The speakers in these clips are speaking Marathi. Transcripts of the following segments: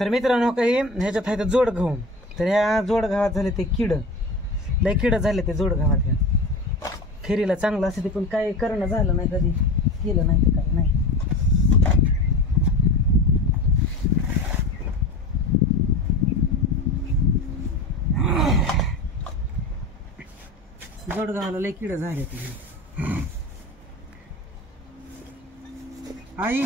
तर मित्रांनो काही ह्याच्यात आहे जोड गहू. तर ह्या जोड गव्हात झाले ते किड, लय किड झाले ते जोड गव्हात. ह्या खिरीला चांगलं असते ते, पण काय करणं झालं नाही, कधी केलं नाही ते काय नाही. जोड गव्हाला लय किड झाले ते. आई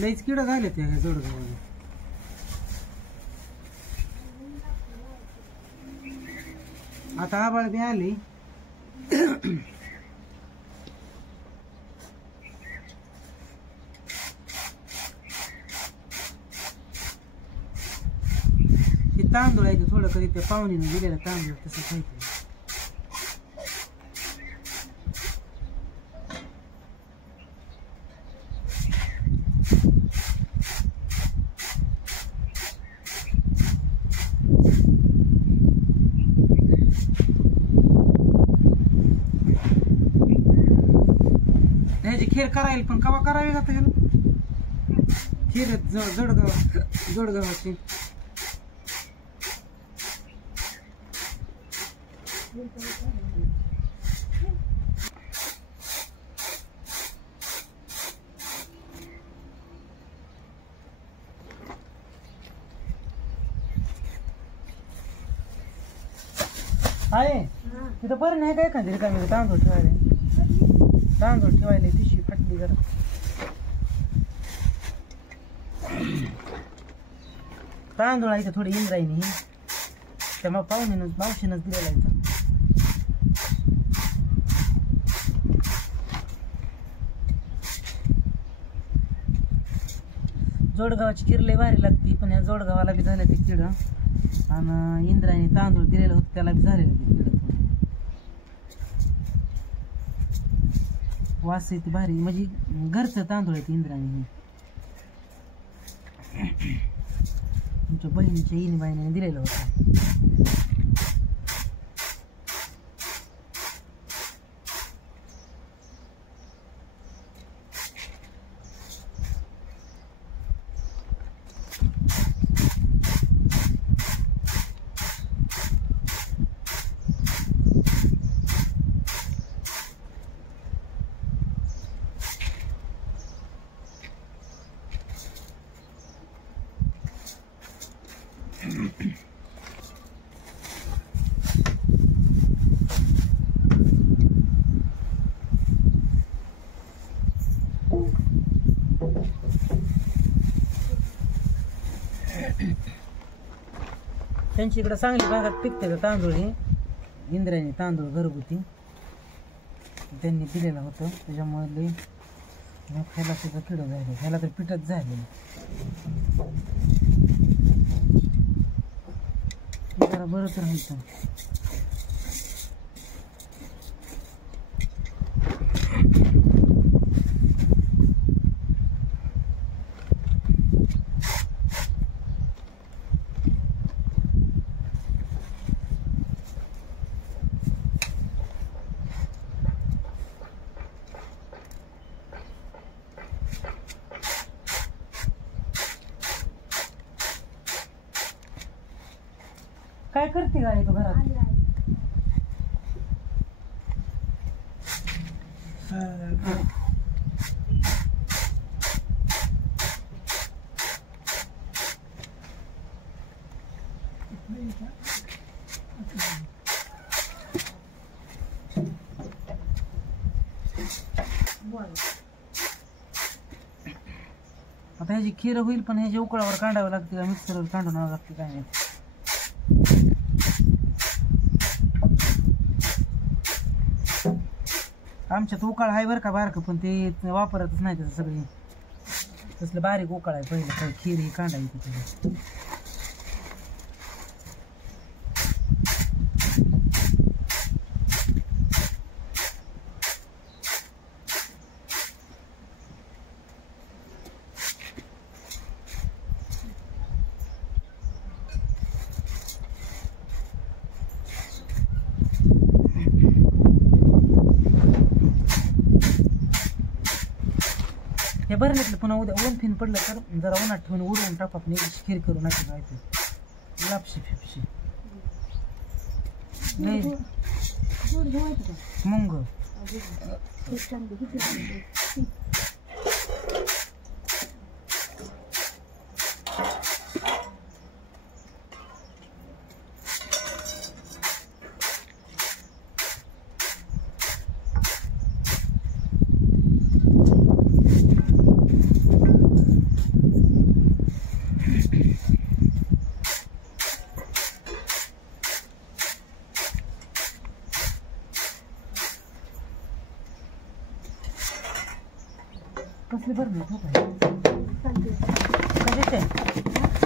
लयच किड झाले ते जोड गव्हाला. आता आबाळ बी आली. हे तांदूळ आहे ते थोडं कधी त्या पाहुणीने दिलेलं तांदूळ तसं खायचं. ह्याची खीर करायला पण कवा करावी का ह्याला खीर जोडगावाची. आहे तिथं बरं नाही काय एखादी रिकामी तांदूळ ठेवायला. तांदूळ ठेवायला पिशवी फाटली जरा. तांदूळ आहे थोडी इंद्रायणी, त्यामुळे पाहुणीनंच मावशीनंच दिलेला आहे. जोडगावाची खीर लय भारी लागते, पण या जोडगावाला बी झाले ते किड, आणि इंद्रायणी तांदूळ दिलेलं होतं त्याला बी झालेलं ते किड. वास येते भारी, म्हणजे घरचं तांदूळ आहे इंद्रायणी. तुमच्या बहिणीच्या इनीबाईने दिलेलं होतं. त्यांच्या इकडे सांगली भागात पिकते का तांदूळ, हे इंद्रायणी तांदूळ घरगुती त्यांनी दिलेलं होतं. त्याच्यामुळे ह्याला सुद्धा किड झाले, ह्याला तर पिठच झाले. जरा बरं तर राहायचं. काय करते का तू घरात? आता ह्याची खीर होईल, पण ह्याच्या उकळावर काढावं लागते का मिक्सरवर काढून लागते काय नाही. आमच्यात उकाळ आहे बरं का बारकं, पण ते वापरतच नाही त्याचं सगळे. तसलं बारीक उकाळ आहे पहिलं, काही खीर ही कांडायची तिथे. हे भरण्यातलं पुन्हा उद्या ऊन फिन पडलं तर जरा उन्हात ठेवून उडवून टाकू आपण एक खीर करू नका जायचं लापशी फिपशी नाही मग कसली भरली हो काय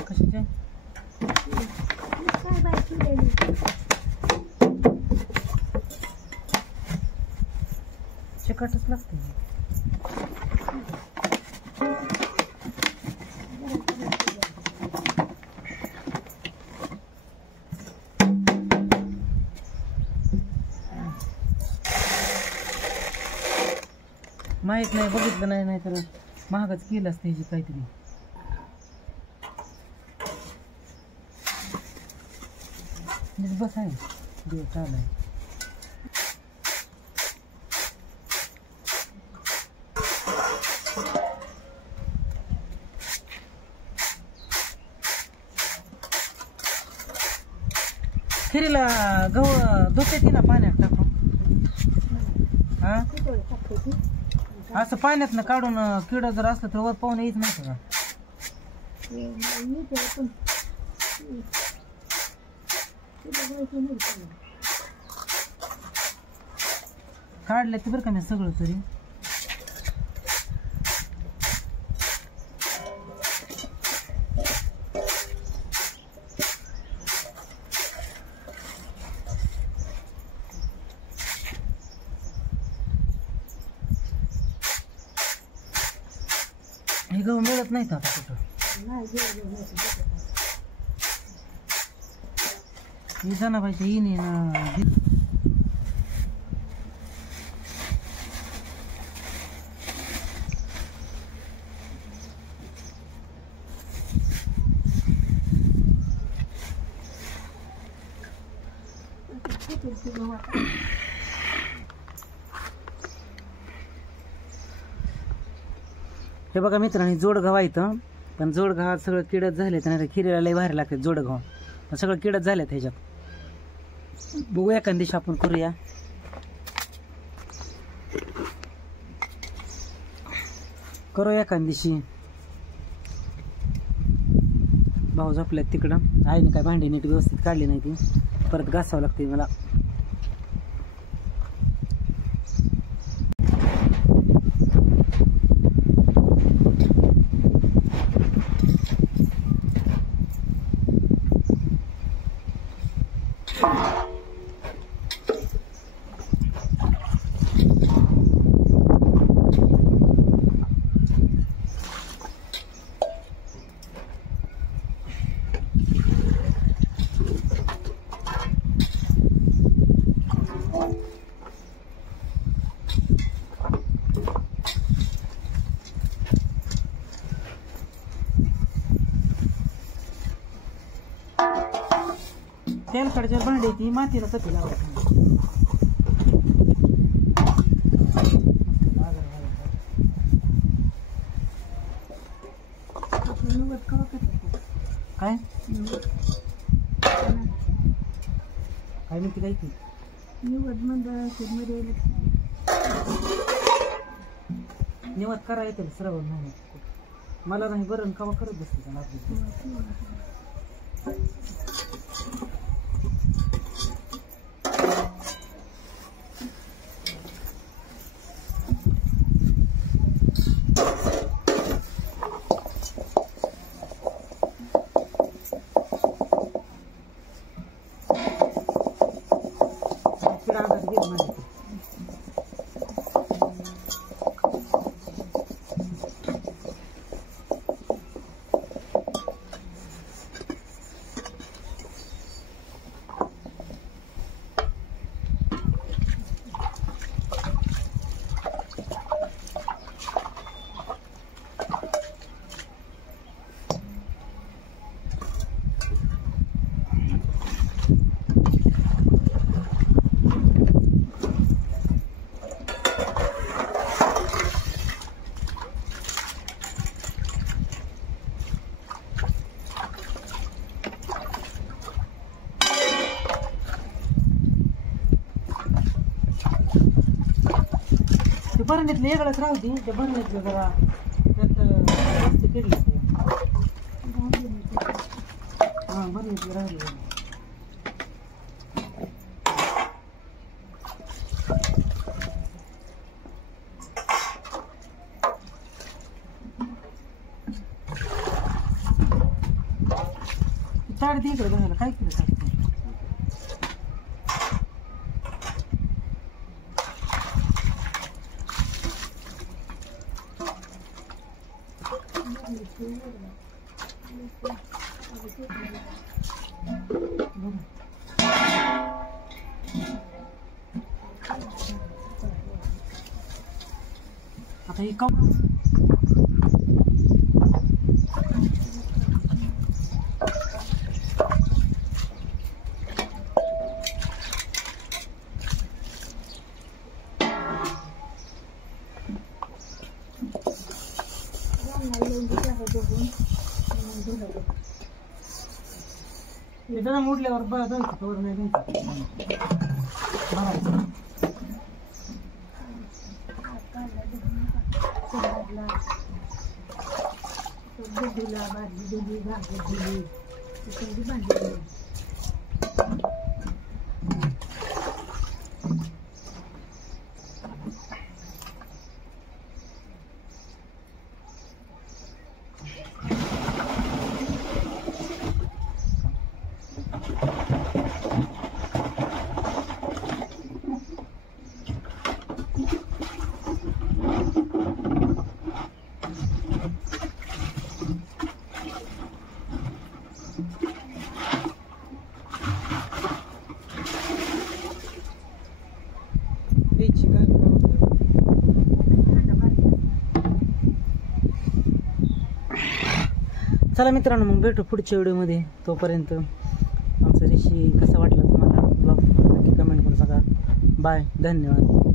कशाचे चिकटच लागते माहित नाही बघितलं नाही नाही तर महागच केलं असतं ह्याची काहीतरी बस आहे देव चालू आहे खिरीला गहू धुते ती ना पाण्यात टाकून हा असं पाण्यात ना काढून किड जर असलं तर वर पाहून येत नाही का काढलं ते बरं का मी सगळं तरी हे गहू मिळत नाहीत आता कुठं हे जनाबाईच्या येणे ना हे बघा मित्रांनी जोड गव्हा इथं पण जोड गव्हात सगळं किडत झाले तर खिरीला लय भारी लागते जोड गव्हा पण सगळं किडत झाले ह्याच्यात बघू एखाद दिवशी आपण करूया करू एखाद दिवशी भाऊ झोपल्यात तिकडं आईने काय भांडी नीट व्यवस्थित काढली नाही ती परत घासावं लागते मला तेलकडच्या भांडी ती मातीला कधी लावायची काय काय म्हणते काय ती निवत करा येते श्रावण महिन्यात मला नाही बरं कवा करत बसते भरणीतलं वेगळंच राहू दे. त्या भरणीतलं जरा त्यात जास्त केलं ते. हां भरणीतलं राहिलं. ताट दे इकडे घालायला. काय केलं ताट? आता ही कप एकदम उडल्यावर जायचं तोवर नाही चला मित्रांनो, मग भेटू पुढच्या व्हिडिओमध्ये. तोपर्यंत आमचा रेशी कसा वाटला तुम्हाला ब्लॉग नक्की कमेंट करून सांगा. बाय, धन्यवाद.